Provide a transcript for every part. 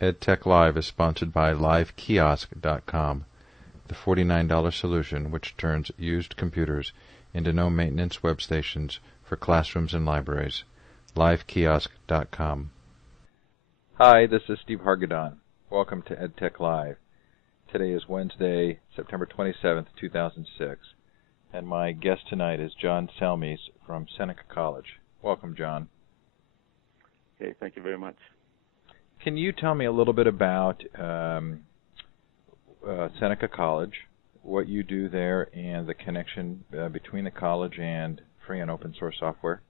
EdTech Live is sponsored by LiveKiosk.com, the $49 solution which turns used computers into no-maintenance web stations for classrooms and libraries. LiveKiosk.com. Hi, this is Steve Hargadon. Welcome to EdTech Live. Today is Wednesday, September 27th, 2006, and my guest tonight is John Selmys from Seneca College. Welcome, John. Okay, thank you very much. Can you tell me a little bit about Seneca College, what you do there, and the connection between the college and free and open source software?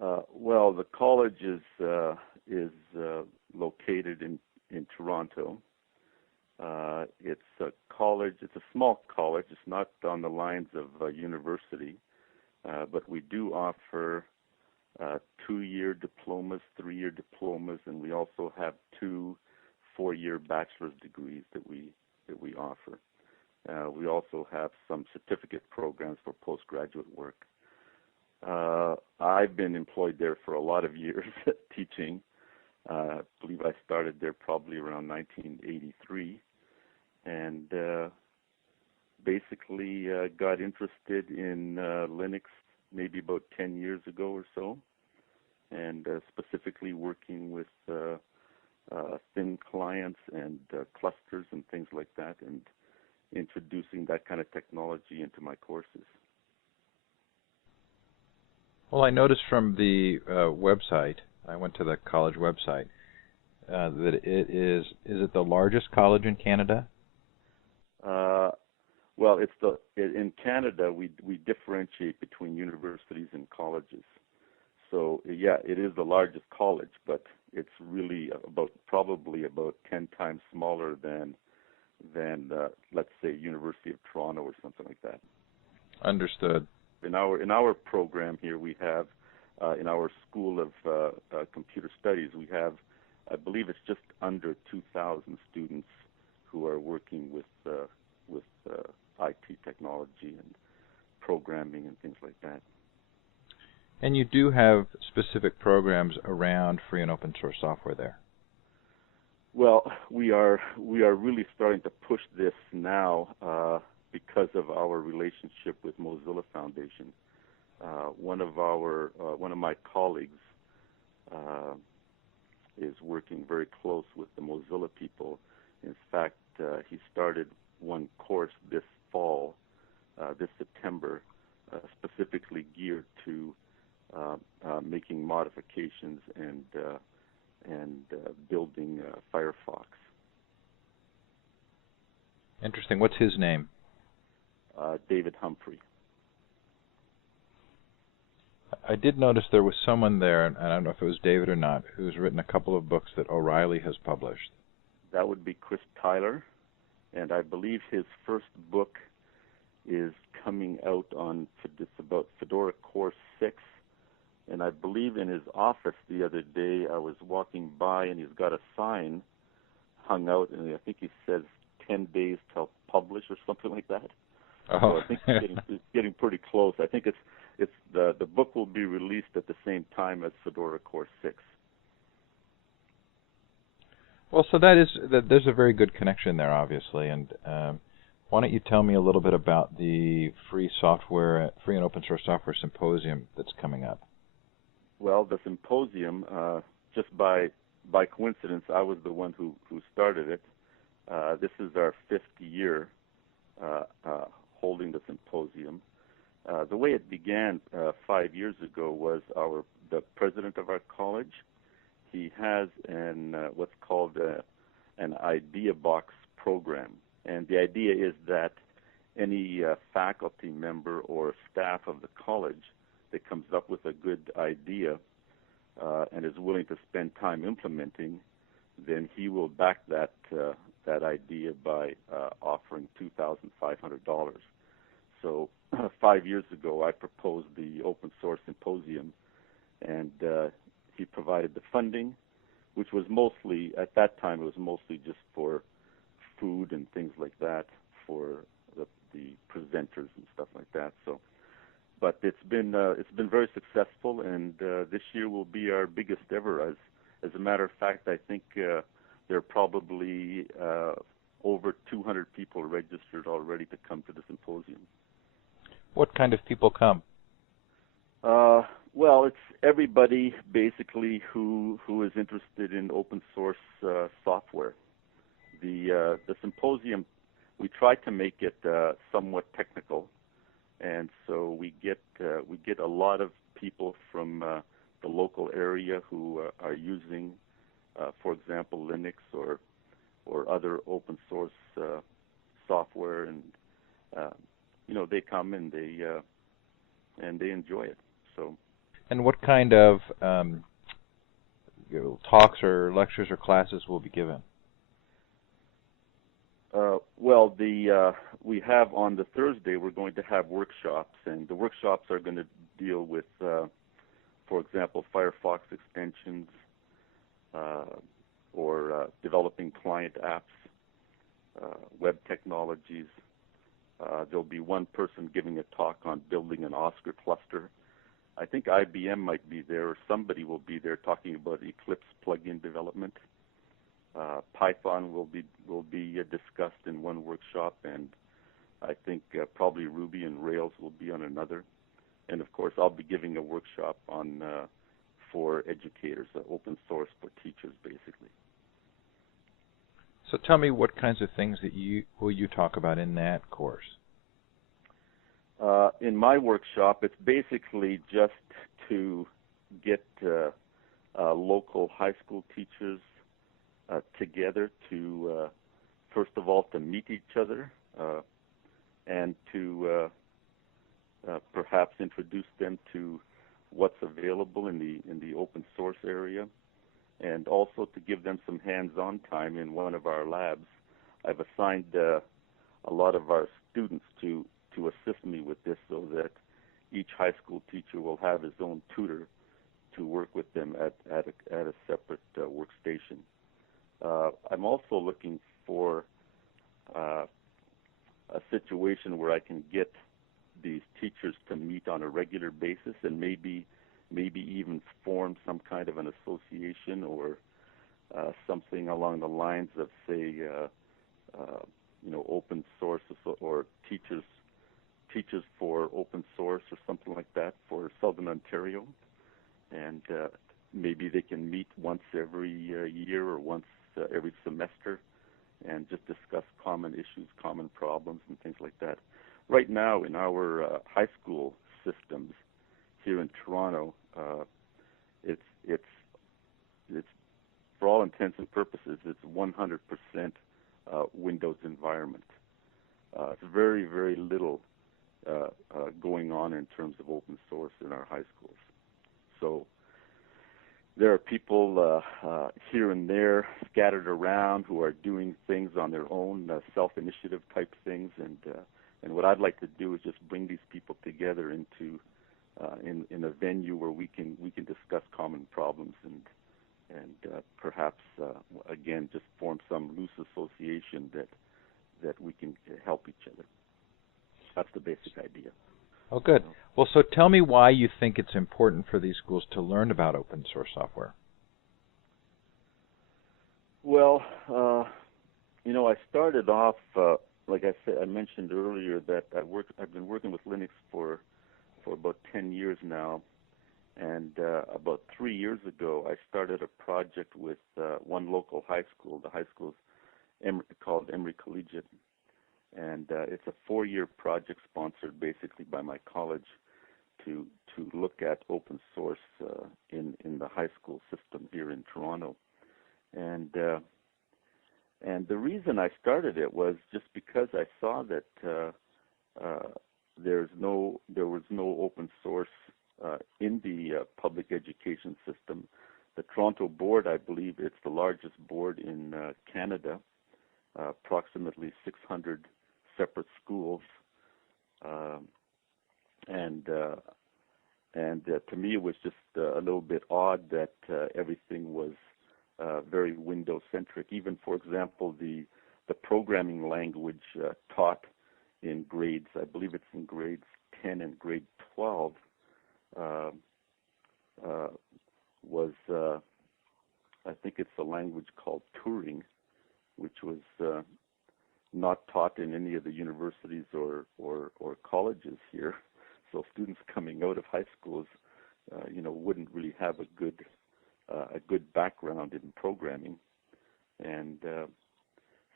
Well, the college is located in Toronto. It's a college. It's a small college. It's not on the lines of a university, but we do offer 2-year diplomas, 3-year diplomas, and we also have 2 4-year bachelor's degrees that we offer. We also have some certificate programs for postgraduate work. I've been employed there for a lot of years teaching. I believe I started there probably around 1983, and basically got interested in Linux maybe about 10 years ago or so, and specifically working with thin clients and clusters and things like that, and introducing that kind of technology into my courses. Well, I noticed from the website, I went to the college website, that it is it the largest college in Canada? Well, in Canada, we differentiate between universities and colleges. So, yeah, it is the largest college, but it's really probably about 10 times smaller than let's say, University of Toronto or something like that. Understood. In our program here, we have in our School of Computer Studies, we have, I believe it's just under 2,000 students who are working with IT technology and programming and things like that. And you do have specific programs around free and open source software there. Well, we are really starting to push this now because of our relationship with Mozilla Foundation. One of my colleagues is working very close with the Mozilla people. In fact, he started one course this fall, this September, specifically geared to making modifications and building Firefox. Interesting. What's his name? David Humphrey. I did notice there was someone there, and I don't know if it was David or not, who's written a couple of books that O'Reilly has published. That would be Chris Tyler, and I believe his first book is coming out on, it's about Fedora Core 6, and I believe in his office the other day I was walking by and he's got a sign hung out, and I think he says 10 days till publish or something like that. Oh. So I think it's getting pretty close. I think it's the book will be released at the same time as Fedora Core 6. Well, so there's a very good connection there, obviously. And why don't you tell me a little bit about the free and open source software symposium that's coming up? Well, the symposium, just by coincidence, I was the one who started it. This is our 5th year holding the symposium. The way it began 5 years ago was the president of our college. He has what's called an idea box program, and the idea is that any faculty member or staff of the college that comes up with a good idea and is willing to spend time implementing, then he will back that idea by offering $2,500. So 5 years ago, I proposed the open source symposium, and he provided the funding, which was mostly, at that time, it was mostly just for food and things like that for the presenters and stuff like that. So, but it's been very successful, and this year will be our biggest ever, As a matter of fact, I think there are probably over 200 people registered already to come to the symposium. What kind of people come? Well, it's everybody basically who is interested in open source software. The symposium, we try to make it somewhat technical, and so we get a lot of people from the local area who are using, for example, Linux or other open source software, and they come and they enjoy it. So. And what kind of talks or lectures or classes will be given? Well, we have on the Thursday, we're going to have workshops, and the workshops are going to deal with, for example, Firefox extensions or developing client apps, web technologies. There'll be one person giving a talk on building an Oscar cluster. I think IBM might be there, or somebody will be there talking about Eclipse plugin development. Python will be discussed in one workshop, and I think probably Ruby and Rails will be on another. And of course, I'll be giving a workshop on for educators, open source for teachers, basically. So tell me, what kinds of things that will you talk about in that course? In my workshop, it's basically just to get local high school teachers together to, first of all, to meet each other and to perhaps introduce them to what's available in the open source area, and also to give them some hands-on time in one of our labs. I've assigned a lot of our students to assist me with this, so that each high school teacher will have his own tutor to work with them at a separate workstation. I'm also looking for a situation where I can get these teachers to meet on a regular basis, and maybe even form some kind of an association or something along the lines of, say, open source or teachers for open source or something like that for Southern Ontario, and maybe they can meet once every year or once every semester and just discuss common issues, common problems, and things like that. Right now, in our high school systems here in Toronto, it's for all intents and purposes, it's 100% Windows environment. It's very, very little going on in terms of open source in our high schools. So there are people here and there scattered around who are doing things on their own, self-initiative type things, and what I'd like to do is just bring these people together into in a venue where we can discuss common problems and perhaps again just form some loose association that we can help each other. That's the basic idea. Oh, good. Well, so tell me why you think it's important for these schools to learn about open source software. Well, I started off, like I said, I mentioned earlier that I've been working with Linux for about 10 years now, and about 3 years ago, I started a project with one local high school. The high school is called Emory Collegiate. And it's a 4-year project sponsored basically by my college to look at open source in the high school system here in Toronto. And the reason I started it was just because I saw that there was no open source in the public education system. The Toronto board, I believe, it's the largest board in Canada, approximately 600 separate schools, and to me it was just a little bit odd that everything was very Windows centric. Even, for example, the programming language taught in grades, I believe it's in grades 10 and grade 12, was I think it's a language called Turing, which was not taught in any of the universities or colleges here. So students coming out of high schools, wouldn't really have a good background in programming, and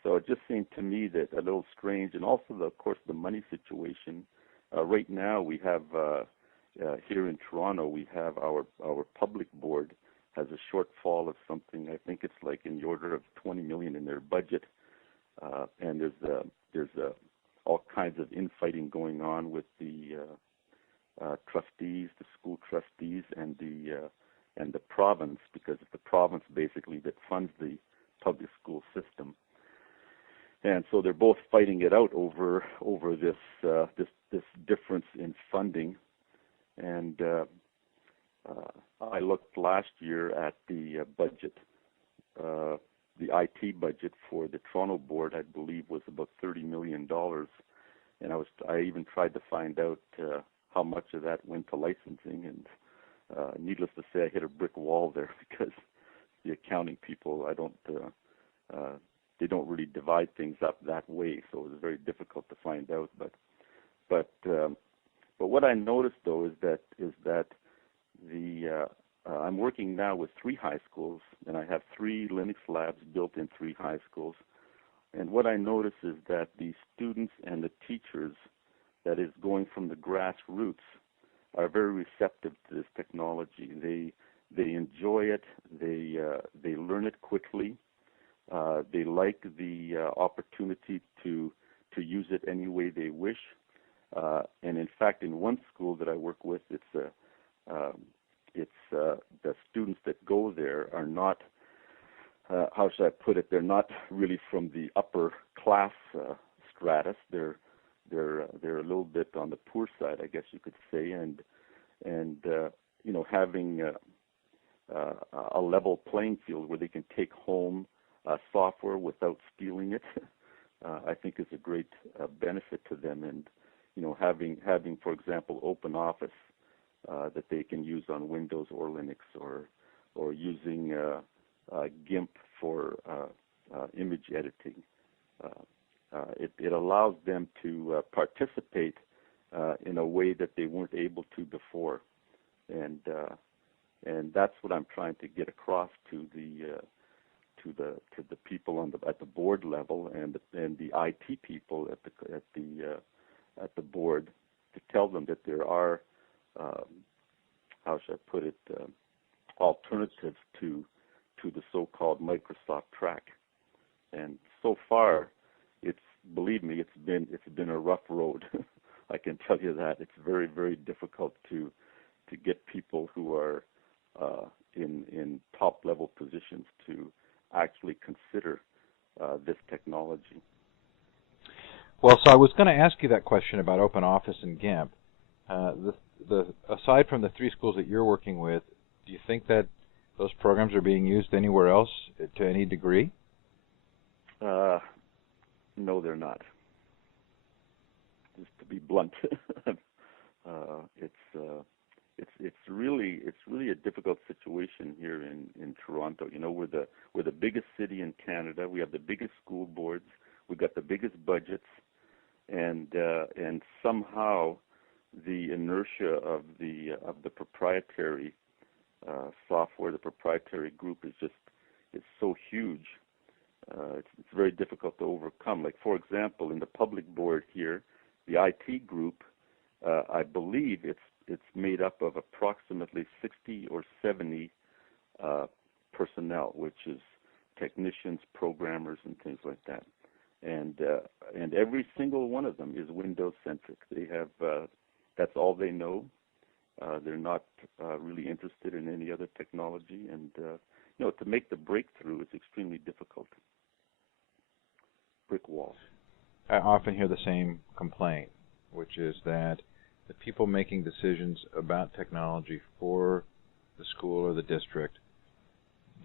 so it just seemed to me that a little strange, and also, of course, the money situation. Right now, we have here in Toronto, we have our public board has a shortfall of something. I think it's like in the order of $20 million in their budget, and there's all kinds of infighting going on with the trustees, the school trustees, and the province, because it's the province basically that funds the public school system. And so they're both fighting it out over this difference in funding. And I looked last year at the budget. The IT budget for the Toronto board, I believe, was about $30 million. And I even tried to find out how much of that went to licensing. And needless to say, I hit a brick wall there, because the accounting people, they don't really divide things up that way, so it was very difficult to find out. But what I noticed though is that I'm working now with 3 high schools, and I have 3 Linux labs built in 3 high schools. And what I notice is that the students and the teachers, that is going from the grassroots, are very receptive to this technology. They enjoy it. They learn it quickly. They like the opportunity to use it any way they wish. And in fact, in one school that I work with, it's the students that go there are not, how should I put it? They're not really from the upper class stratus. They're a little bit on the poor side, I guess you could say, and having a level playing field where they can take home software without stealing it, I think is a great benefit to them. And having, for example, Open Office that they can use on Windows or Linux, or using GIMP for image editing. It allows them to participate in a way that they weren't able to before, and that's what I'm trying to get across to the people at the board level and the IT people at the board, to tell them that there are how should I put it, alternatives to the so-called Microsoft track. And so far, believe me, it's been a rough road. I can tell you that. It's very, very difficult to get people who are in top level positions to actually consider this technology. Well, so I was going to ask you that question about Open Office and GIMP. Aside from the 3 schools that you're working with, do you think that those programs are being used anywhere else to any degree? No, they're not. Just to be blunt, it's really a difficult situation here in Toronto. We're the biggest city in Canada. We have the biggest school boards. We've got the biggest budgets, and somehow the inertia of the proprietary software, the proprietary group, is so huge. It's very difficult to overcome. Like, for example, in the public board here, the IT group, I believe it's made up of approximately 60 or 70 personnel, which is technicians, programmers, and things like that. And every single one of them is Windows centric. They have that's all they know. They're not really interested in any other technology, and to make the breakthrough is extremely difficult. Brick wall. I often hear the same complaint, which is that the people making decisions about technology for the school or the district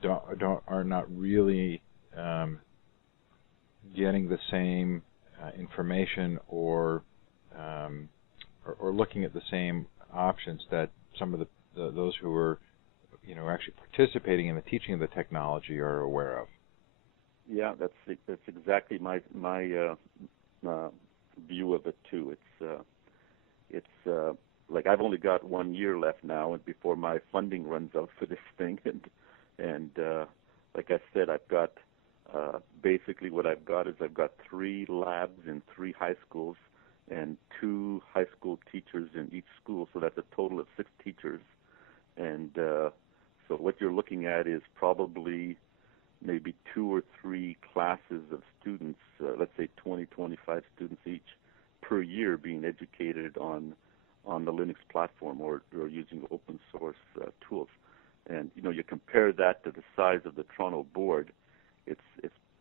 are not really getting the same information or looking at the same options that some of those who are actually participating in the teaching of the technology are aware of. Yeah, that's exactly my view of it too. It's like I've only got 1 year left now, and before my funding runs out for this thing, and like I said, I've got basically what I've got is I've got 3 labs in 3 high schools and 2 high school teachers in each school, so that's a total of 6 teachers. And so what you're looking at is probably maybe 2 or 3 classes of students, let's say 20, 25 students each per year being educated on the Linux platform or using open source tools. And you compare that to the size of the Toronto board, it's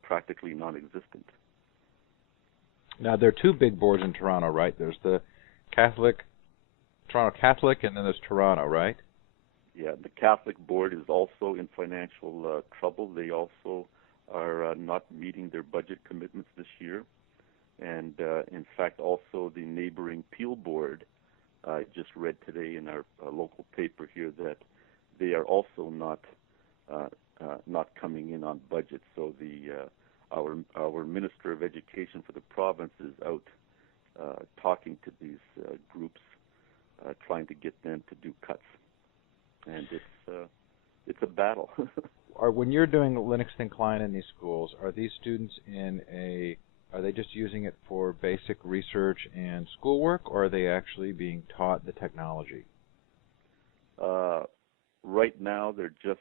practically non-existent. Now, there are 2 big boards in Toronto, right? There's the Toronto Catholic, and then there's Toronto, right? Yeah, the Catholic board is also in financial trouble. They also are not meeting their budget commitments this year. And in fact, also the neighboring Peel board, I just read today in our local paper here that they are also not coming in on budget. So our Minister of Education for the province is out talking to these groups, trying to get them to do cuts, and it's a battle. When you're doing Linux Thin Client in these schools, are these students are they just using it for basic research and schoolwork, or are they actually being taught the technology? Right now, they're just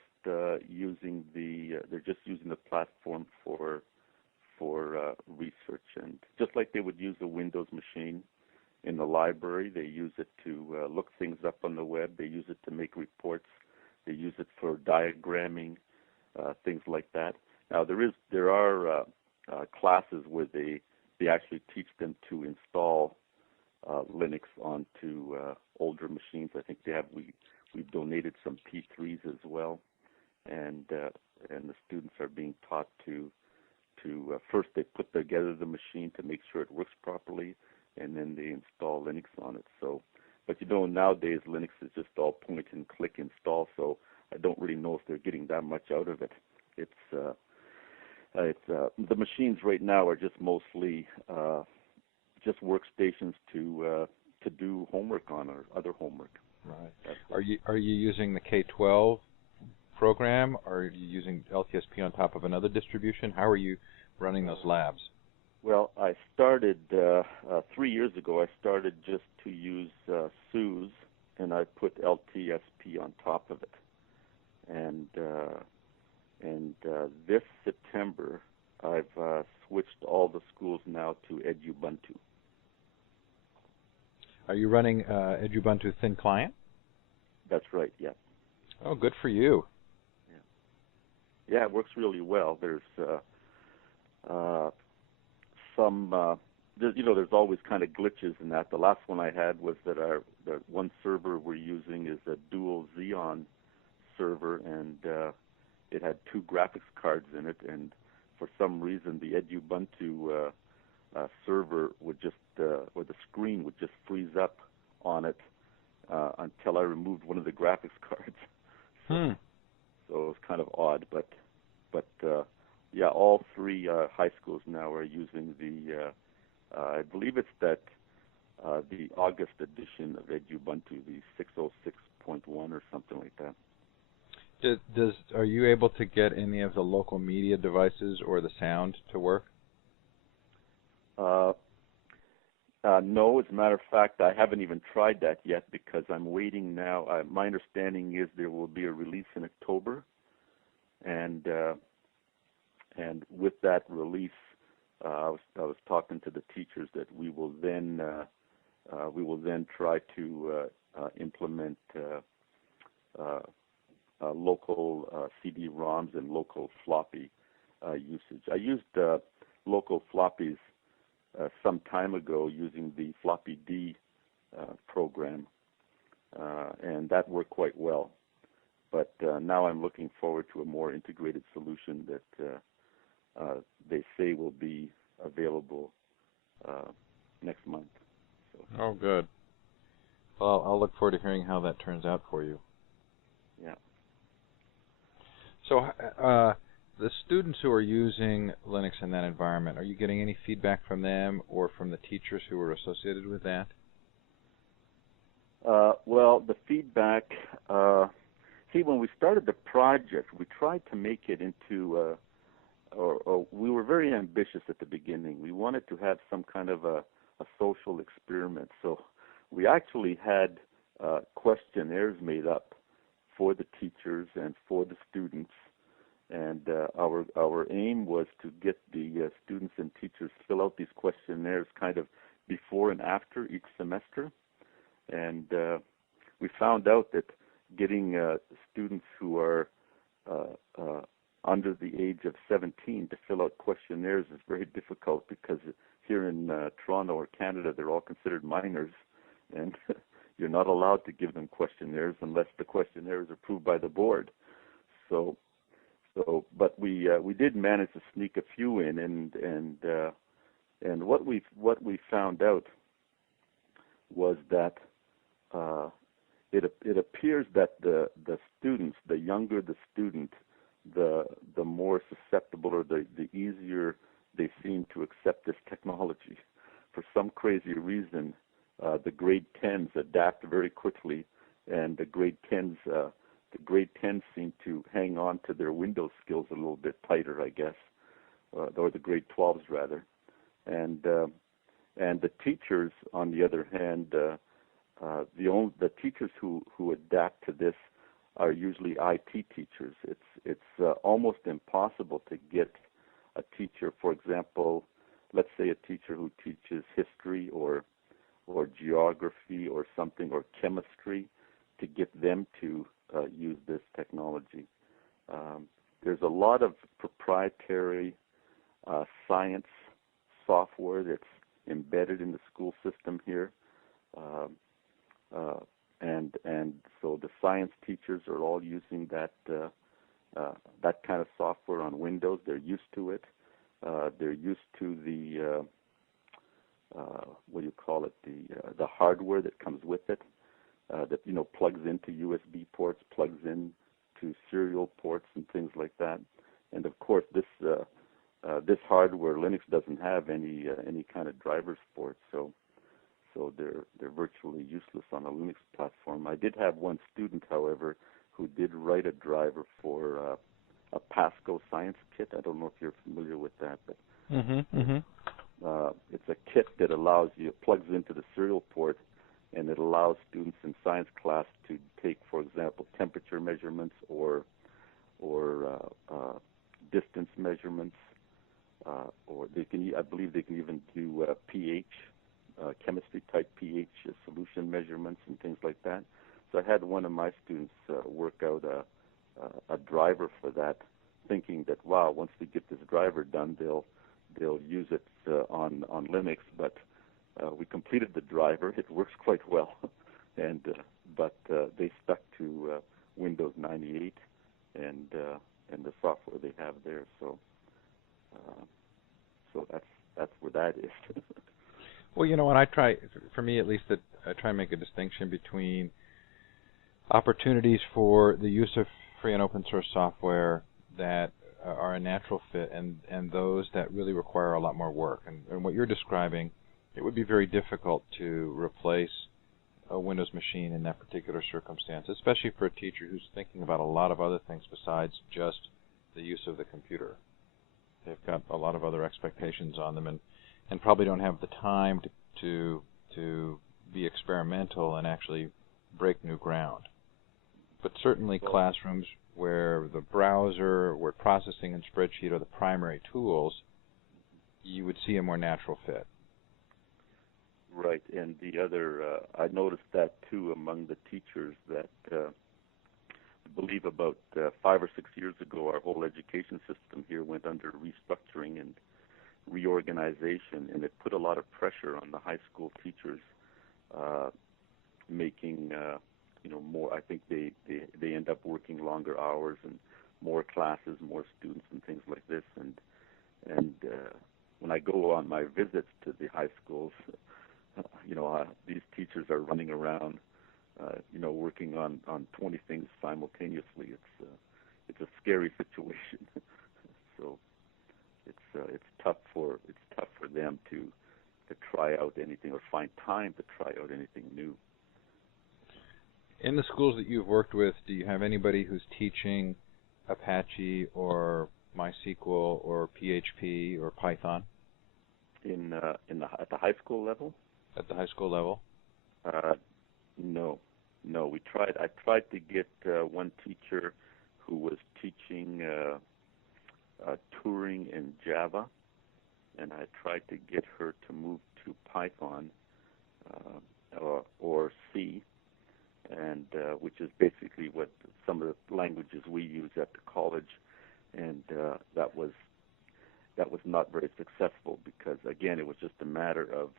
using the platform for research, and just like they would use a Windows machine in the library, they use it to look things up on the web. They use it to make reports. They use it for diagramming, things like that. Now there are classes where they actually teach them to install Linux onto older machines. I think we've donated some P3s as well, and the students are being taught to first they put together the machine to make sure it works properly, and then they install Linux on it. So, but nowadays Linux is just all point and click install, so I don't really know if they're getting that much out of it. The machines right now are just mostly just workstations to do homework on or other homework. Right. Are you using the K-12 program, or are you using LTSP on top of another distribution? How are you running those labs? Well, I started 3 years ago. I started just to use SUSE, and I put LTSP on top of it. And this September, I've switched all the schools now to Edubuntu. Are you running Edubuntu Thin Client? That's right. Yeah. Oh, good for you. Yeah, it works really well. There's there's always kind of glitches in that. The last one I had was that the one server we're using is a dual Xeon server, and it had 2 graphics cards in it, and for some reason the Edubuntu server would just, or the screen would just freeze up on it until I removed one of the graphics cards. So it was kind of odd, but yeah, all 3 high schools now are using the, I believe it's the August edition of Edubuntu, the 606.1 or something like that. Are you able to get any of the local media devices or the sound to work? No, as a matter of fact, I haven't even tried that yet because I'm waiting now. My understanding is there will be a release in October, and with that release, I was talking to the teachers that we will then try to implement local CD-ROMs and local floppy usage. I used local floppies some time ago using the floppy D program, and that worked quite well. But now I'm looking forward to a more integrated solution that they say will be available next month. So. Oh, good. Well, I'll look forward to hearing how that turns out for you. Yeah. So the students who are using Linux in that environment, are you getting any feedback from them or from the teachers who are associated with that? Well, the feedback, when we started the project, we tried to make it into, or we were very ambitious at the beginning. We wanted to have some kind of a social experiment. So we actually had questionnaires made up for the teachers and for the students. And our aim was to get the students and teachers fill out these questionnaires kind of before and after each semester. And we found out that getting students who are under the age of 17 to fill out questionnaires is very difficult because here in Toronto or Canada, they're all considered minors, and you're not allowed to give them questionnaires unless the questionnaire is approved by the board. But we did manage to sneak a few in, and what we found out was that it appears that the students, the younger the student, the more susceptible or the easier they seem to accept this technology. For some crazy reason, the grade 10s adapt very quickly, and the grade 10s seem to hang on to their Windows skills a little bit tighter, I guess, or the grade 12s rather. And the teachers, on the other hand, the teachers who adapt to this are usually IT teachers. It's almost impossible to get a teacher, for example, let's say a teacher who teaches history or geography or something, or chemistry, to get them to use this technology. There's a lot of proprietary science software that's embedded in the school system here. And so the science teachers are all using that kind of software on Windows. They're used to it. They're used to the the hardware that comes with it, that plugs into USB ports, plugs into serial ports, and things like that. And of course, this hardware, Linux doesn't have any kind of driver support, so they're virtually useless on a Linux platform. I did have one student, however, who did write a driver for a Pasco science kit. I don't know if you're familiar with that, but it's a kit that plugs into the serial port, and it allows students in science class to take, for example, temperature measurements or distance measurements, or I believe they can even do pH. Chemistry type pH solution measurements and things like that. So I had one of my students work out a driver for that, thinking that, wow, once we get this driver done, they'll use it on Linux. But we completed the driver; it works quite well, but they stuck to Windows 98 and the software they have there. So that's where that is. Well, what I try, for me at least, that I try and make a distinction between opportunities for the use of free and open source software that are a natural fit and those that really require a lot more work. And what you're describing, it would be very difficult to replace a Windows machine in that particular circumstance, especially for a teacher who's thinking about a lot of other things besides just the use of the computer. They've got a lot of other expectations on them, and probably don't have the time to be experimental and actually break new ground. But certainly classrooms where the browser, word processing, and spreadsheet are the primary tools, you would see a more natural fit. Right, and the other, I noticed that too among the teachers that I believe about 5 or 6 years ago, our whole education system here went under restructuring and reorganization, and it put a lot of pressure on the high school teachers, making more. I think they end up working longer hours and more classes, more students, and things like this. And when I go on my visits to the high schools, these teachers are running around, working on 20 things simultaneously. It's a scary situation. So it's tough for them to try out anything or find time to try out anything new. In the schools that you've worked with, do you have anybody who's teaching Apache or MySQL or PHP or Python? At the high school level? At the high school level? No. I tried to get one teacher who was teaching Turing in Java, and I tried to get her to move to Python or C, and which is basically what some of the languages we use at the college, and that was not very successful because, again, it was just a matter of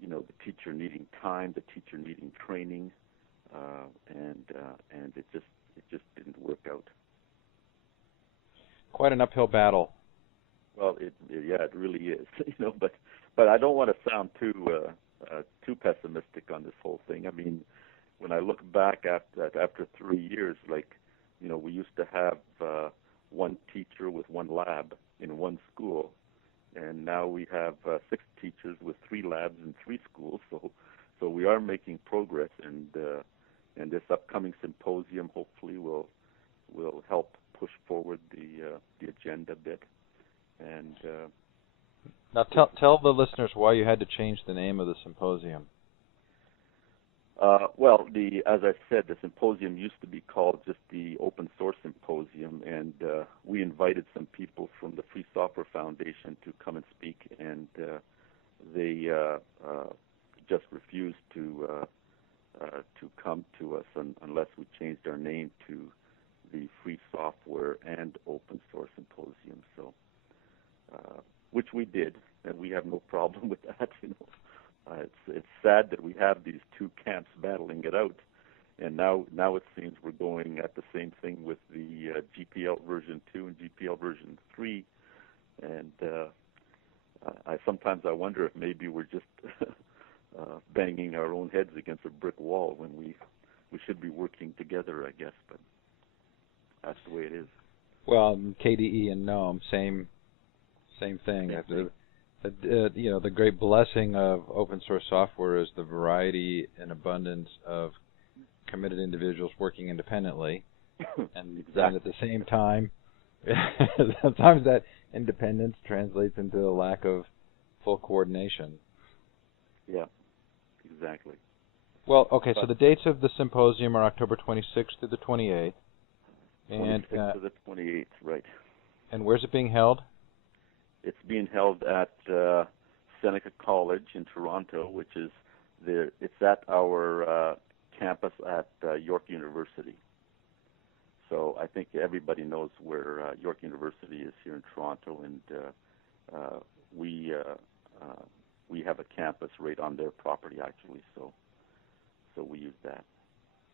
the teacher needing time, the teacher needing training, and it just didn't work out. Quite an uphill battle. Well, it really is, but I don't want to sound too pessimistic on this whole thing. I mean, when I look back after 3 years, we used to have one teacher with one lab in one school, and now we have 6 teachers with 3 labs in 3 schools. So we are making progress, and this upcoming symposium hopefully will help push forward the agenda a bit. And now tell the listeners why you had to change the name of the symposium. Well, as I said, the symposium used to be called just the Open Source Symposium, and we invited some people from the Free Software Foundation to come and speak, and they just refused to come to us unless we changed our name to the Free Software and Open Source Symposium. So, which we did, and we have no problem with that. It's sad that we have these 2 camps battling it out, and now it seems we're going at the same thing with the GPL version 2 and GPL version 3, and sometimes I wonder if maybe we're just banging our own heads against a brick wall when we should be working together, I guess, but that's the way it is. Well, KDE and GNOME, same thing. The great blessing of open source software is the variety and abundance of committed individuals working independently, and exactly. then at the same time, sometimes that independence translates into a lack of full coordination. Yeah, exactly. Well, okay, so the dates of the symposium are October 26th through the 28th. 26th to the 28th, right. And where's it being held? It's being held at Seneca College in Toronto, which is it's at our campus at York University. So I think everybody knows where York University is here in Toronto, and we have a campus right on their property actually. So we use that.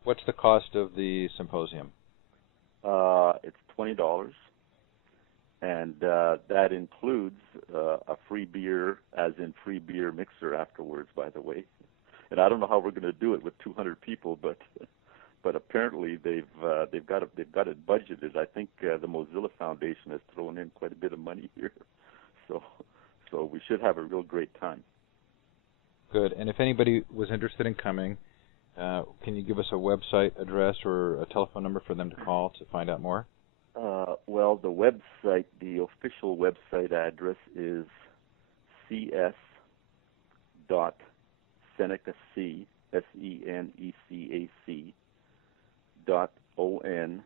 What's the cost of the symposium? It's $20. And that includes a free beer, as in free beer mixer afterwards, by the way. And I don't know how we're going to do it with 200 people, but apparently they've got it budgeted. I think the Mozilla Foundation has thrown in quite a bit of money here, so we should have a real great time. Good. And if anybody was interested in coming, can you give us a website address or a telephone number for them to call to find out more? Well, the website, the official website address is cs.senecac, SENECAC, .on.ca/SOS.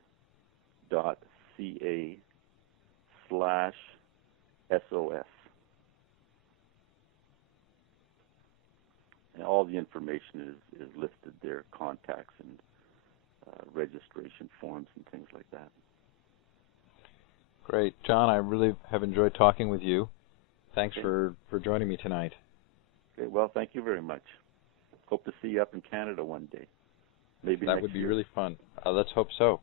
And all the information is listed there, contacts and registration forms and things like that. Great. John, I really have enjoyed talking with you. Thanks for joining me tonight. Okay, well, thank you very much. Hope to see you up in Canada one day. Maybe that would be really fun. Let's hope so.